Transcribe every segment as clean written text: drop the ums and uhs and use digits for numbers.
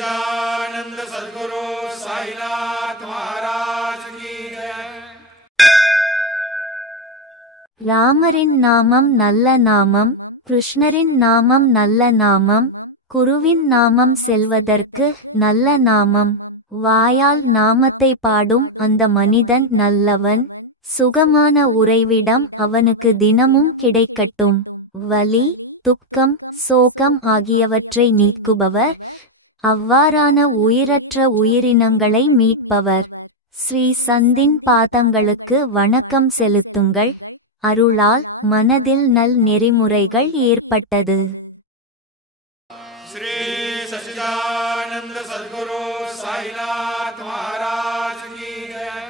सच्चिदानंद सद्गुरु साईनाथ महाराज की जय। ராமரின் நாமம் நல்ல நாமம், கிருஷ்ணரின் நாமம் நல்ல நாமம், குருவின் நாமம் செல்வதற்கு நல்ல நாமம். வாயால் நாமத்தை பாடும் அந்த மனிதன் நல்லவன். சுகமான உறைவிடம் அவனுக்கு தினமும் கிடைக்கட்டும். வலி, துக்கம், சோகம் ஆகியவற்றை நீக்குபவர். அவ்வாறான உயிரற்ற உயிரினங்களை மீட்பவர். ஸ்ரீ சந்தின் பாதங்களுக்கு வணக்கம் செலுத்துங்கள். அருளால் மனதில் நல் நெறிமுறைகள் ஏற்பட்டது. श्री सच्चिदानंद सद्गुरु साईनाथ महाराज की जय।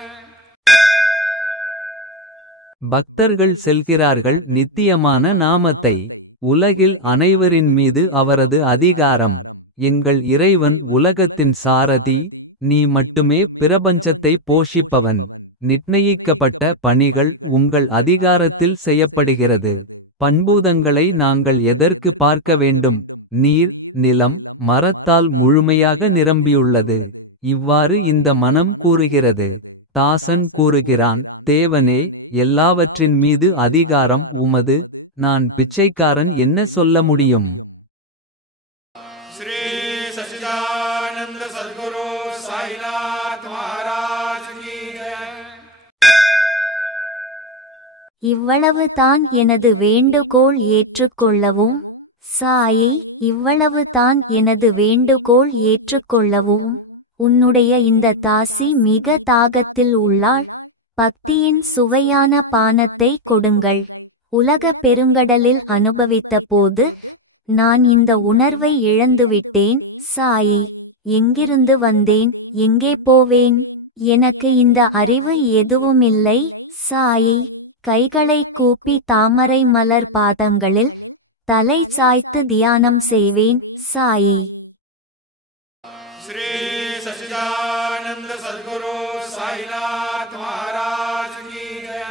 பக்தர்கள் செல்கிறார்கள் நித்தியமான நாமத்தை. உலகில் அனைவரின் மீது அவரது அதிகாரம். எங்கள் இறைவன் உலகத்தின் சாரதி. நீ மட்டுமே பிரபஞ்சத்தை போஷிப்பவன். நிர்ணயிக்கப்பட்ட பணிகள் உங்கள் அதிகாரத்தில் செய்யப்படுகிறது. பண்பூதங்களை நாங்கள் எதற்கு பார்க்க வேண்டும். நீர், நிலம், மரத்தால் முழுமையாக நிரம்பியுள்ளது. இவ்வாறு இந்த மனம் கூறுகிறது. தாசன் கூறுகிறான், தேவனே, எல்லாவற்றின் மீது அதிகாரம் உமது. நான் பிச்சைக்காரன் என்ன சொல்ல முடியும். श्री सच्चिदानंद सद्गुरु साईनाथ महाराज की जय। இவ்வளவு தான் எனது வேண்டுகோள், ஏற்றுக்கொள்ளவும். சாயி, இவ்வளவு தான் எனது வேண்டுகோள், ஏற்றுக்கொள்ளவும். உன்னுடைய இந்த தாசி மிக தாகத்தில் உள்ளாள். பக்தியின் சுவையான பானத்தை கொடுங்கள். உலகப் பெருங்கடலில் அனுபவித்த போது நான் இந்த உணர்வை இழந்துவிட்டேன். சாயி, எங்கிருந்து வந்தேன், எங்கே போவேன்? எனக்கு இந்த அறிவு எதுவுமில்லை. சாயி, கைகளை கூப்பி தாமரை மலர் பாதங்களில் தலை சாய்த்து தியானம் செய்வேன். சாயி. श्री सच्चिदानंद सद्गुरु साईनाथ महाराज की जय।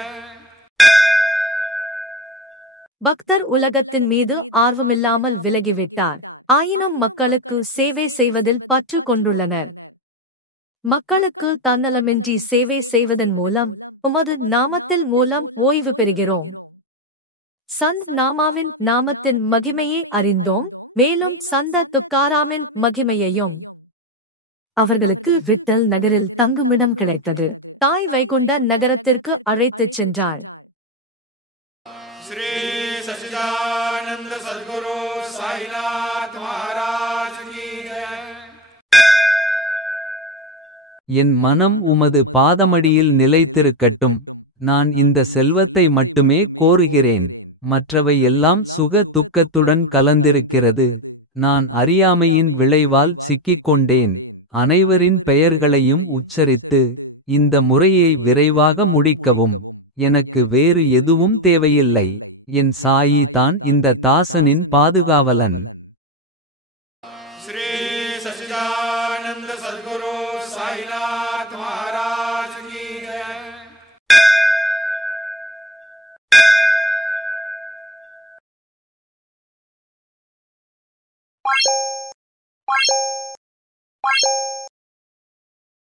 பக்தர் உலகத்தின் மீது ஆர்வமில்லாமல் விலகிவிட்டார். ஆயினும் மக்களுக்கு சேவை செய்வதில் பற்று கொண்டுள்ளனர். மக்களுக்கு தன்னலமின்றி சேவை செய்வதன் மூலம் உமது நாமத்தில் மூலம் ஓய்வு பெறுகிறோம். சந்த் நாமாவின் நாமத்தின் மகிமையை அறிந்தோம். மேலும் சந்த துக்காராமின் மகிமையையும். அவர்களுக்கு விட்டல் நகரில் தங்குமிடம் கிடைத்தது. தாய் வைகுண்ட நகரத்திற்கு அழைத்துச் சென்றாள். श्री सच्चिदानंद सद्गुरु साईनाथ महाराज की जय। என் மனம் உமது பாதமடியில் நிலைத்திருக்கட்டும். நான் இந்த செல்வத்தை மட்டுமே கோருகிறேன். மற்றவை எல்லாம் சுக துக்கத்துடன் கலந்திருக்கிறது. நான் அறியாமையின் விளைவால் சிக்கிக் கொண்டேன். அனைவரின் பெயர்களையும் உச்சரித்து இந்த முறையை விரைவாக முடிக்கவும். எனக்கு வேறு எதுவும் தேவையில்லை. என் சாயி தான் இந்த தாசனின் பாதுகாவலன். श्री सच्चिदानंद सद्गुरु साईनाथ महाराज